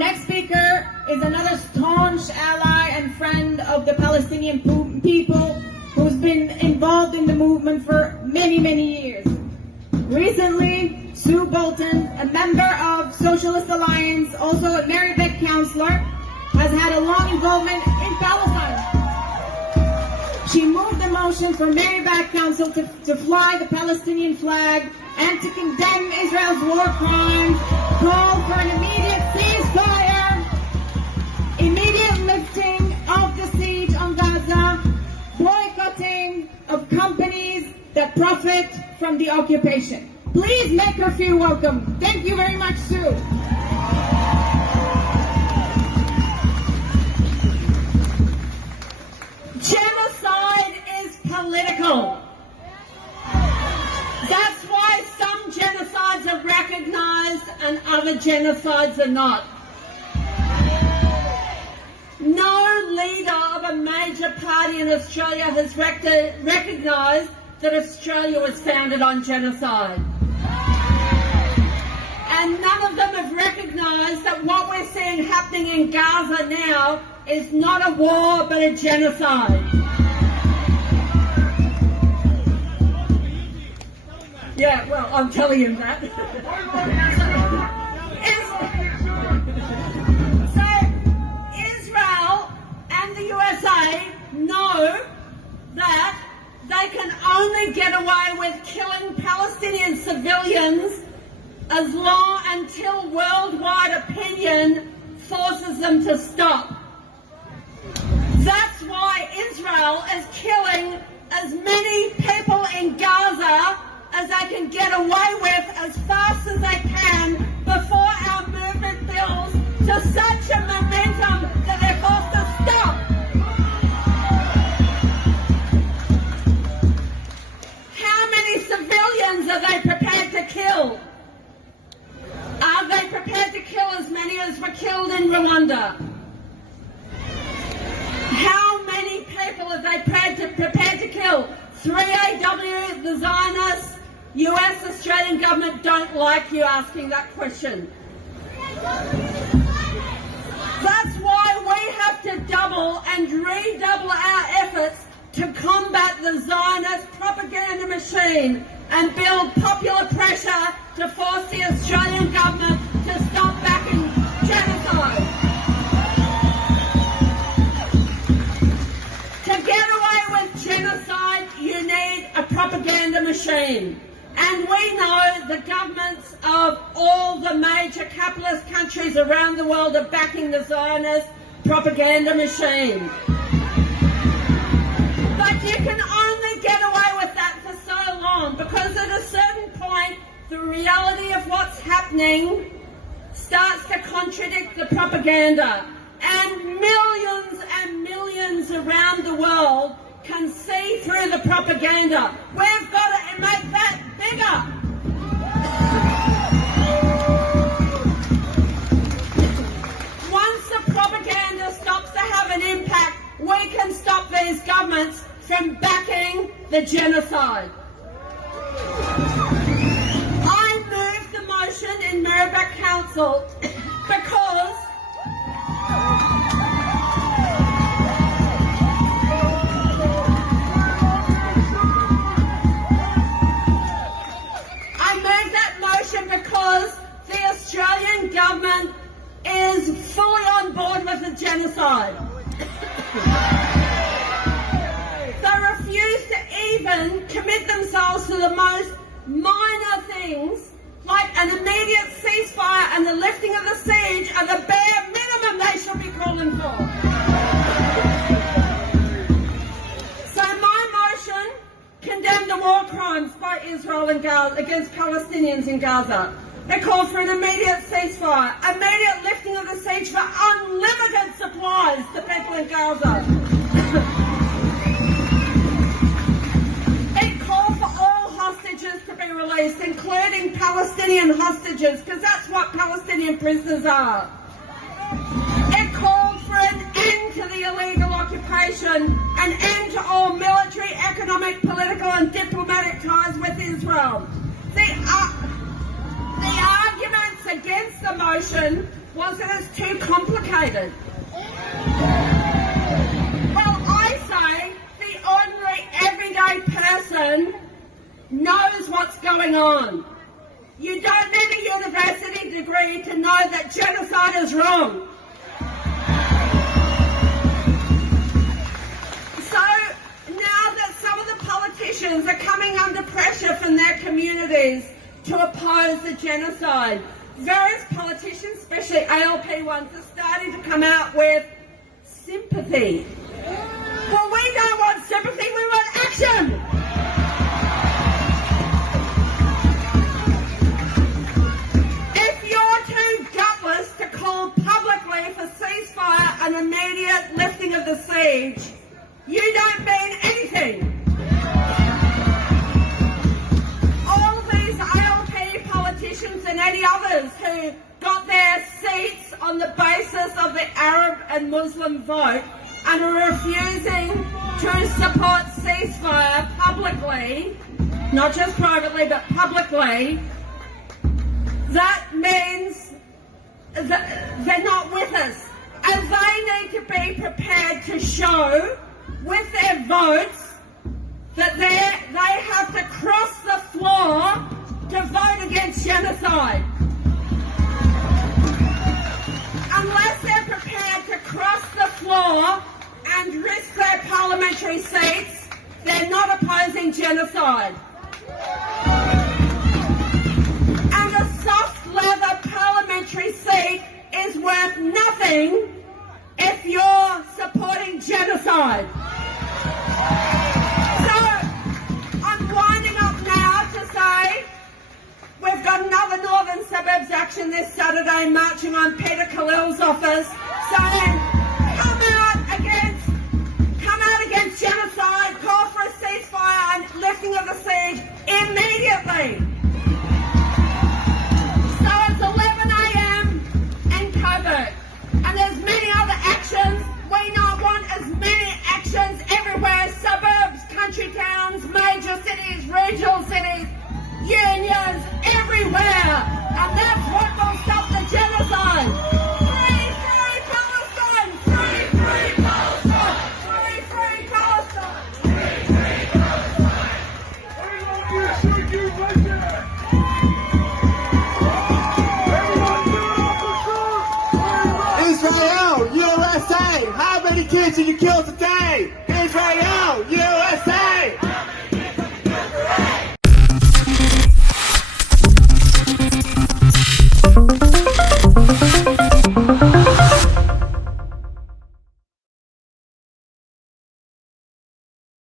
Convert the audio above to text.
next speaker is another staunch ally and friend of the Palestinian people who's been involved in the movement for many, many years. Recently, Sue Bolton, a member of Socialist Alliance, also a Merri-bek councillor, has had a long involvement in Palestine. She moved a motion for Merri-bek Council to fly the Palestinian flag and to condemn Israel's war crimes, call for an immediate ceasefire, immediate lifting of the siege on Gaza, boycotting of companies that profit from the occupation. Please make her feel welcome. Thank you very much, Sue. Genocide is political. That's why some genocides are recognised and other genocides are not. No leader of a major party in Australia has recognised that Australia was founded on genocide. And none of them have recognised that what we're seeing happening in Gaza now is not a war but a genocide. Yeah, well, I'm telling him that. So, Israel and the USA know that they can only get away with killing Palestinian civilians until worldwide opinion forces them to stop. That's why Israel is killing as many people in Gaza as they can get away with as fast as they can before our movement builds to such a momentum that they're forced to stop. How many civilians are they prepared to kill? Are they prepared to kill as many as were killed in Rwanda? How many people are they prepared to kill? 3AW, the Zionists, US, Australian government don't like you asking that question. That's why we have to double and redouble our efforts to combat the Zionist propaganda machine and build popular pressure to force the Australian government to stop backing genocide. To get away with genocide, you need a propaganda machine. And we know the governments of all the major capitalist countries around the world are backing the Zionist propaganda machine. But you can only get away with that for so long, because at a certain point, the reality of what's happening starts to contradict the propaganda. And millions around the world can see through the propaganda. We've got to make that bigger. Once the propaganda stops to have an impact, we can stop these governments from backing the genocide. I moved the motion in Merri-bek Council because the Australian government is fully on board with the genocide. They refuse to even commit themselves to the most minor things, like an immediate ceasefire and the lifting of the siege are the bare minimum they should be calling for. So my motion condemned the war crimes by Israel in Gaza against Palestinians in Gaza. It called for an immediate ceasefire, immediate lifting of the siege for unlimited supplies to people in Gaza. It called for all hostages to be released, including Palestinian hostages, because that's what Palestinian prisoners are. It called for an end to the illegal occupation, an end to all military, economic, political and diplomatic ties with Israel. The arguments against the motion Was it as too complicated? Well, I say the ordinary, everyday person knows what's going on. You don't need a university degree to know that genocide is wrong. So now that some of the politicians are coming under pressure from their communities to oppose the genocide, various politicians, especially ALP ones, are starting to come out with sympathy. Well, we don't want sympathy, we want action! If you're too gutless to call publicly for ceasefire and immediate lifting of the siege, you don't mean anything. Politicians and any others who got their seats on the basis of the Arab and Muslim vote and are refusing to support ceasefire publicly, not just privately but publicly, that means that they're not with us. And they need to be prepared to show with their votes that they have to cross the floor to vote against genocide. Unless they're prepared to cross the floor and risk their parliamentary seats, they're not opposing genocide. And a soft leather parliamentary seat is worth nothing if you're supporting genocide. So, I'm winding up now to say we've got another Northern Suburbs action this Saturday, marching on Peter Khalil's office, saying come out against genocide, call for a ceasefire and lifting of the siege immediately. So it's 11 a.m. in Coburg, and there's many other actions. We not want as many actions everywhere, suburbs, country towns, major cities, regional cities, unions everywhere, and that's what will stop the genocide. Free, free Palestine! Free, free Palestine! Free, free Palestine! Free, free Palestine! Everyone here, should you listen? Everyone do it Israel, USA! How many kids did you kill today? Israel, USA!